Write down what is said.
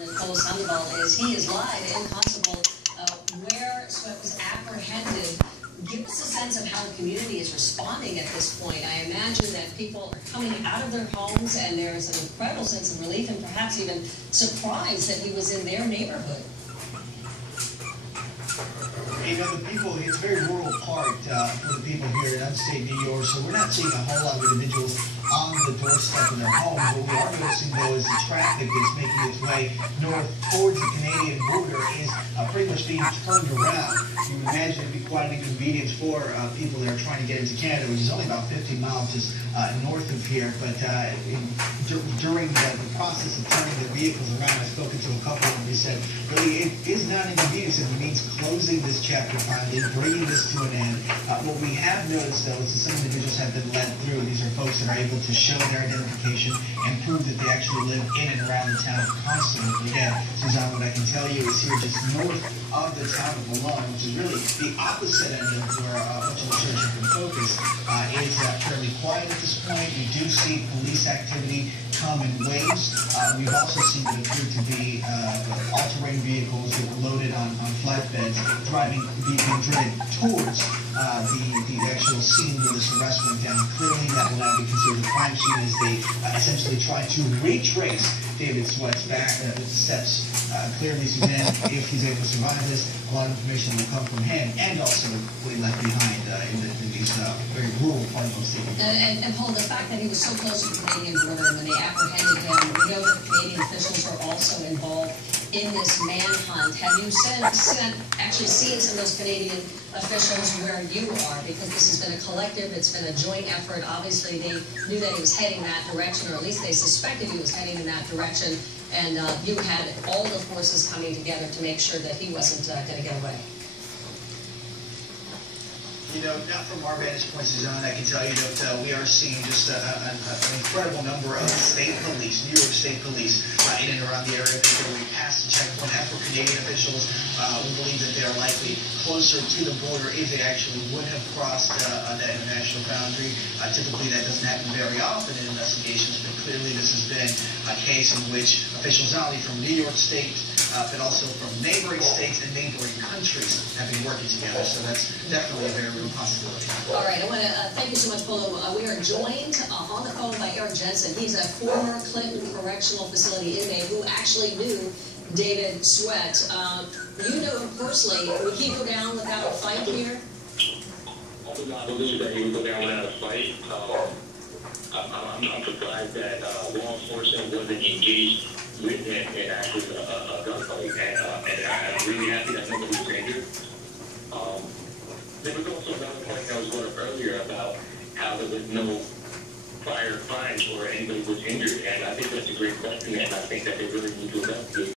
Cole Sandoval is he is live in Constable where Sweat was apprehended. Give us a sense of how the community is responding at this point. I imagine that people are coming out of their homes and there is an incredible sense of relief and perhaps even surprise that he was in their neighborhood. You know, the people, it's a very rural part for the people here in upstate New York, so we're not seeing a whole lot of individuals on the doorstep of their homes. What we are noticing, though, is the traffic that's making its way north towards the Canadian border is pretty much being turned around. You would imagine it would be quite an inconvenience for people that are trying to get into Canada, which is only about 15 miles just north of here. But during the process of turning the vehicles around, I've spoken to a couple of them. They said, really, it is not an inconvenience. It means closing this chapter finally, bringing this to an end. What we have noticed, though, is that some individuals have been led through. These are folks that are able to show their identification and prove that they actually live in and around the town of Constable. Again, Suzanne, what I can tell you is here just north of the town of Malone, which is really the opposite end of where much of the church has been focused, is fairly quiet at this point. You do see police activity come in waves. We've also seen what appear to be all-terrain vehicles that were loaded on flatbeds being driven towards the actual scene where this arrest went down. Clearly, that will now be considered a crime scene as they essentially try to retrace David Sweat's back the steps. Clearly, Suzanne, if he's able to survive this, a lot of information will come from him and also what he left behind in these very rural parts of the state. And Paul, the fact that he was so close to the Canadian border when they apprehended him, we know that Canadian officials are also involved in this manhunt. Have you actually seen some of those Canadian officials where you are? Because this has been a collective, it's been a joint effort. Obviously, they knew that he was heading that direction, or at least they suspected he was heading in that direction. And you had all the forces coming together to make sure that he wasn't going to get away. You know, not from our vantage point, Suzanne, I can tell you that we are seeing just an incredible number of state police, New York State police, in and around the area. We passed the checkpoint. As for Canadian officials, we believe that they are likely closer to the border if they actually would have crossed that international boundary. Typically, that doesn't happen very often in investigations, but clearly this has been a case in which officials not only from New York State, but also from neighboring states and neighboring countries have been working together. So that's definitely a very real possibility. All right, I want to thank you so much, Polo. We are joined on the phone by Eric Jensen. He's a former Clinton Correctional Facility inmate who actually knew David Sweat. You know him personally. Would he go down without a fight here? I would not believe that he would go down without a fight. I'm surprised that law enforcement wasn't engaged with him in actually a gunfight, and I'm really happy that nobody was injured. There was also another point that was brought up earlier about how there was no prior crimes or anybody was injured, and I think that's a great question, and I think that they really need to investigate.